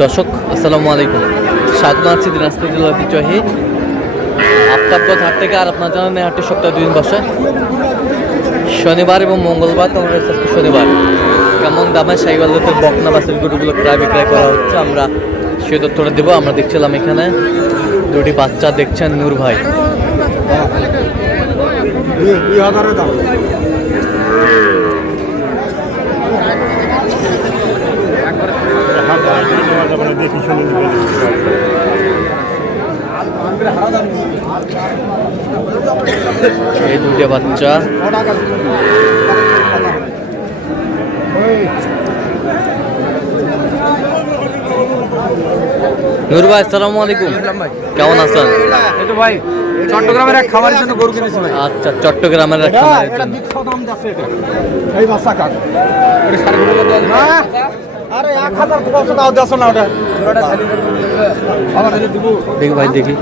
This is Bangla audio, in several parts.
দর্শক আসসালামু আলাইকুম, স্বাগত আছি দিনাজপুর জেলার ঐতিহ্যবাহী আফতাবগঞ্জ হাট থেকে। আর আপনার জানেন এই হাটটি সপ্তাহে 2 দিন বসে, শনিবার এবং মঙ্গলবার। তোমরা আজকে শনিবার কেমন দামে সাইওয়ালদের বকনা বাসের গরুগুলো ক্রয় বিক্রয় করা হচ্ছে আমরা সে তথ্যটা দেবো। আমরা দেখছিলাম এখানে দুটি বাচ্চা, দেখছেন নূর ভাই। এই দুটো বাচ্চা নূর ভাই, আসসালামু আলাইকুম, কেমন আছেন? এই তো ভাই চট্টগ্রামের এক খামারের জন্য গরু কিনেছি ভাই। আচ্ছা, চট্টগ্রামের এক খামারের জন্য। এই বাচ্চা কাক এটা 5.5 না, আরে 1000 টাকা দাও দাও না ওটা ওটা খালি আবার দিব। দেখি ভাই, দেখি।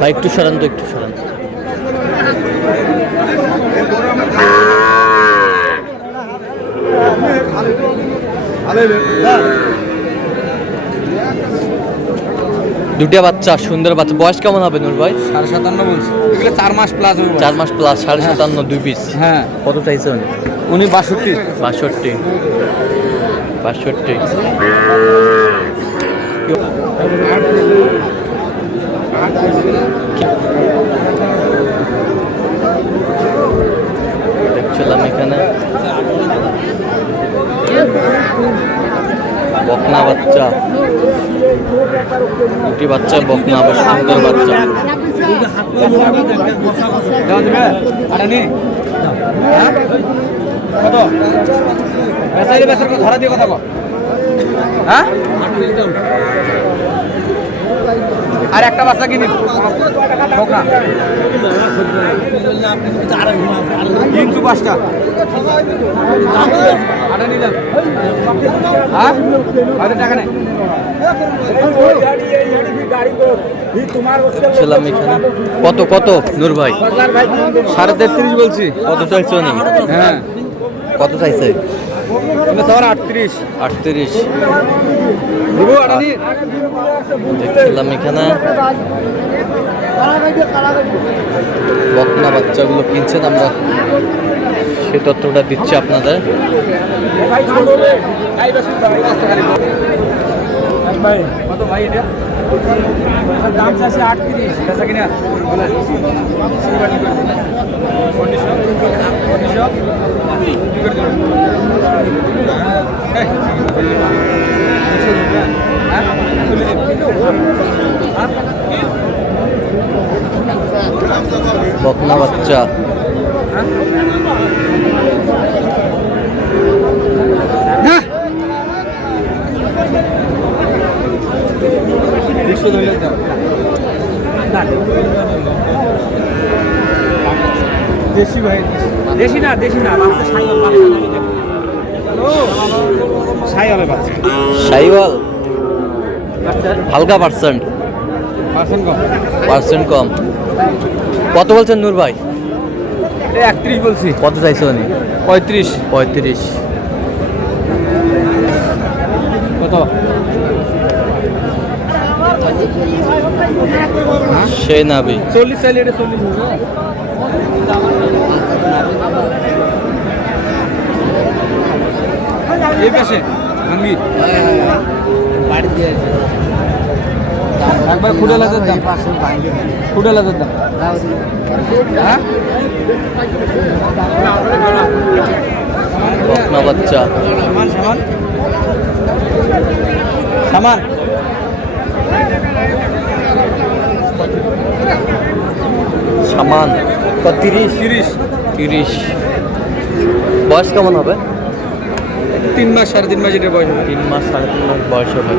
ভাই একটু সরান তো, একটু সরান। দুটা বাচ্চা, সুন্দর বাচ্চা। বয়স কেমন হবে নূর ভাই? 57 বলছি, এগুলো 4 মাস প্লাস হবে। 4 মাস প্লাস, 57.5, 2 পিস। হ্যাঁ, কত চাইছে উনি? উনি 62। 62। দেখছিলাম এখানে বকনা বাচ্চা, দুটি বাচ্চা বকনা, আবার সুন্দর বাচ্চা। কত বেসাইলে বেসার ধরা দিয়ে কথা কর। হ্যাঁ, আর একটা বাচ্চা কিনি বকনা কিন্তু 5টা আটা নিলাম। হ্যাঁ, টাকা নেই। দেখছিলাম এখানে কত কত নূর ভাই? 33.5 বলছি। কত চাইছে উনি? হ্যাঁ, কত চাইছে? 38। 38। দিব আটা নি। দেখছিলাম এখানে বকনা বাচ্চাগুলো কিনছেন, আমরা সে তথ্যটা দিচ্ছি আপনাদের। কত ভাই এটা? দাম চাইছে 38, বেচা কিনা বলে কন্ডিশন কি করে দিবেন? বকনা বাচ্চা দেশি ভাই, দেশি না সাইওয়াল বাচ্চা। সাইওয়াল হালকা পার্সেন্ট কম। কত বলছেন নূর ভাই? 31 বলছি। কত চাইছে উনি? 35। কত সে নাবি 40 চাইলে এটা 40 এই পাশে আমি বাড়ি দিয়ে একবার খুঁড়ে লাগার দাম, হ্যাঁ, বকনা বাচ্চা সামান সামান 30। বয়স কেমন হবে? 3 মাস 3.5 মাস এটা বয়স হবে। 3 মাস 3.5 মাস বয়স হবে।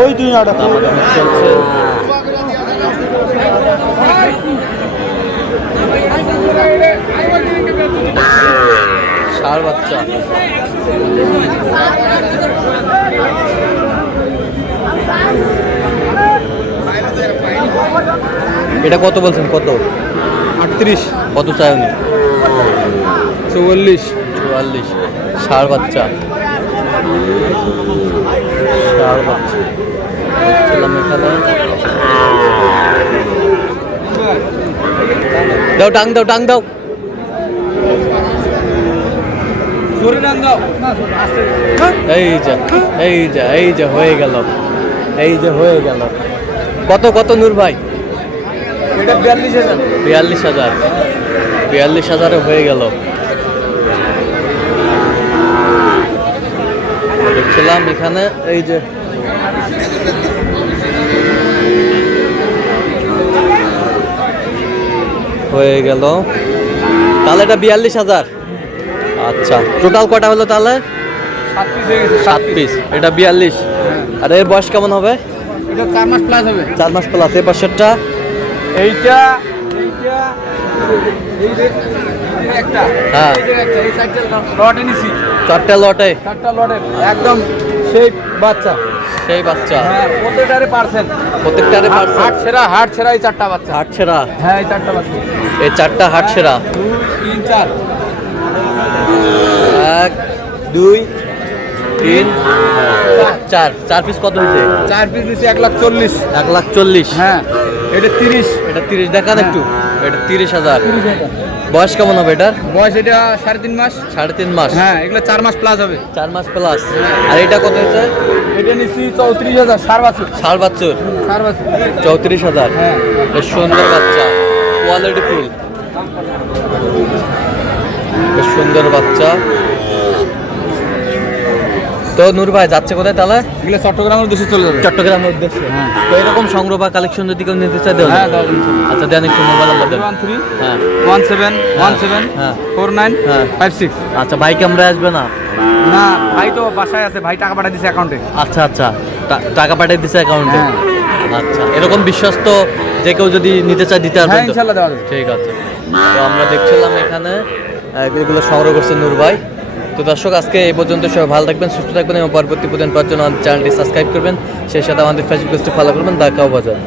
ওই দুই আটা আমাদের চলছে। ষাঁড় বাচ্চা এটা কত বলছেন? কত? 38 কত চাই উনি? 44 44। ষাঁড় বাচ্চা, ষাঁড় বাচ্চা ছিলাম এখানে। দাও টাং দাও, টাং দাও। এই যা, এই যা, এই যে হয়ে গেল, এই যে হয়ে গেল। কত কত নূর ভাই? এটা 42,000। 42,000। 42,000 হয়ে গেল। দেখছিলাম এখানে, এই যে হয়ে গেল। তাহলে এটা 42,000। আচ্ছা, টোটাল কটা হলো তাহলে? 7 পিস হয়ে গেছে। 7 পিস। এটা 42। আর এর বয়স কেমন হবে? এটা 4 মাস প্লাস হবে। 4 মাস প্লাস। এই পাশেরটা? এইটা এইটা এই যে একটা, হ্যাঁ। এই যে একটা, এই সাইডটা লটে নিছি। 4টা লটে? 4টা লটে একদম সেই বাচ্চা। সেই বাচ্চা? হ্যাঁ, প্রত্যেকটারে পার্সেন্ট। প্রত্যেকটারে পার্সেন্ট? হাট সেরা এই 4টা বাচ্চা। হাট সেরা? হ্যাঁ, এই 4টা বাচ্চা। এই 4টা হাট সেরা। 2 3 4 1 2 3 4। 4 পিস কত হয়েছে? 4 পিস দিছি 1,40,000। 1,40,000। হ্যাঁ, এটা 30। এটা 30 দেখান হ্যাঁ। একটু। এটা 30,000। 30,000 বয়স কেমন হবে এটার? বয়স এটা 3.5 মাস। 3.5 মাস? হ্যাঁ, এগুলো 4 মাস প্লাস হবে। 4 মাস প্লাস। আর এটা কত হয়েছে? এটা নিচ্ছি 34,000। 4 বাছুর। ষাঁড় বাচ্চুর 4 বাছুর। 34,000। হ্যাঁ। বেশ সুন্দর বাচ্চা, কোয়ালিটি ফুল, বেশ সুন্দর বাচ্চা। তো নূর ভাই যাচ্ছে কোথায় তাহলে? এগুলো চট্টগ্রামের উদ্দেশ্যে চলে যাবে। চট্টগ্রামের উদ্দেশ্যে। হ্যাঁ। তো এরকম সংগ্রহ বা কালেকশন যদি কেউ নিতে চায় দেওয়া হ্যাঁ, যাবে? আচ্ছা দেন একটু মোবাইল নাম্বার দেন। 013 হ্যাঁ 17 17 হ্যাঁ। 49 হ্যাঁ। 56। আচ্ছা, ভাই ক্যামেরা আসবে না? না, ভাই তো বাসায় আছে, ভাই টাকা পাঠিয়ে দিছে অ্যাকাউন্টে। আচ্ছা আচ্ছা, টাকা পাঠিয়ে দিছে অ্যাকাউন্টে? হ্যাঁ। আচ্ছা, এরকম বিশ্বস্ত যে কেউ যদি নিতে চায় দিতে হ্যাঁ, পারবেন তো? ইনশাআল্লাহ দেওয়া যাবে। ঠিক আছে। তো আমরা দেখছিলাম এখানে এগুলো সংগ্রহ করছে নূর ভাই। তো দর্শক, আজকে এই পর্যন্ত। সবাই ভালো থাকবেন, সুস্থ থাকবেন এবং পরবর্তী প্রতিদিন পাওয়ার জন্য আমাদের চ্যানেলটি সাবস্ক্রাইব করবেন। সেই সাথে আমাদের ফেসবুক পেজটি ফলো করবেন। দেখা বাজার।